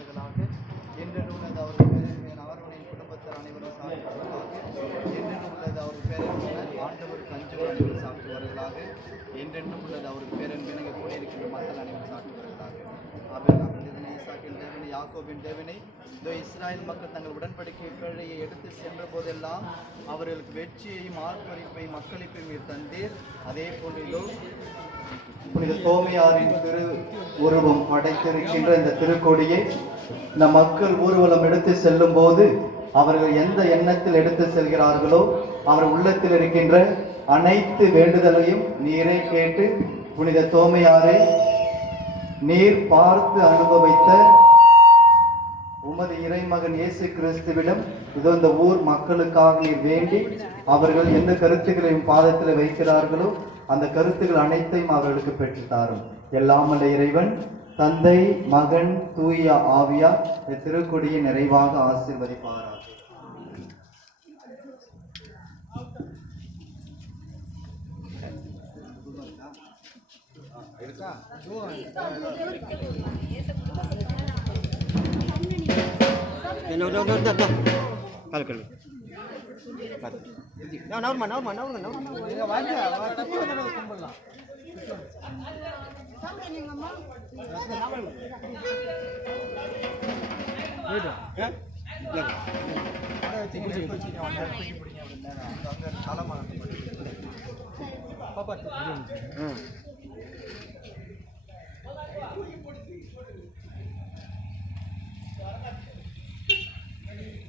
சாற்றுவார்களாக என்றென்று உள்ளது. அவர் பேரின் அவர்களுடைய குடும்பத்தில் அனைவரும் சாற்றுவார்களாக என்றென்று உள்ளது. அவர் பேரன் ஆண்டவருக்கு அஞ்சுவர் அனைவரும் சாற்றுவார்களாக என்றென்றும் உள்ளது. அவருக்கு பேரன் வினங்க கூட இருக்கின்ற மக்கள் அனைவரும் சாற்றுவார்களாக ஆபிரகாமின் தேவனை ஈசாக்கின் தேவனை யாக்கோபின் தேவனை இதோ இஸ்ராயல் மக்கள் தங்கள் உடன்படிக்கை பிழையை எடுத்து சென்ற போதெல்லாம் அவர்களுக்கு வெற்றியையும் ஆர்ப்பரிப்பையும் மக்களிப்பையும் நீர் தந்தீர். அதே போன்று இதோ புனித தோமையாரின் திரு உருவம் படைத்திருக்கின்ற இந்த திருக்கொடியை நம் மக்கள் ஊர்வலம் எடுத்து செல்லும் போது அவர்கள் எந்த எண்ணத்தில் எடுத்து செல்கிறார்களோ அவர் உள்ளத்தில் இருக்கின்ற அனைத்து வேண்டுதலையும் நீரே கேட்டு புனித தோமையாரே நீர் பார்த்து அனுபவித்த உமது இறைமகன் இயேசு கிறிஸ்துவிடம் இதோ இந்த ஊர் மக்களுக்காக நீர் வேண்டி அவர்கள் எந்த கருத்துக்களையும் பாதத்தில் வைக்கிறார்களோ அந்த கருத்துக்கள் அனைத்தையும் அவர்களுக்கு பெற்றுத் தாரும். எல்லாமல்ல இறைவன் தந்தை மகன் தூய ஆவியா இந்த திருக்கொடியை நிறைவாக ஆசீர்வதிப்பாராக. No, no, no, no, no. Hal kali. Nah, naur mana, naur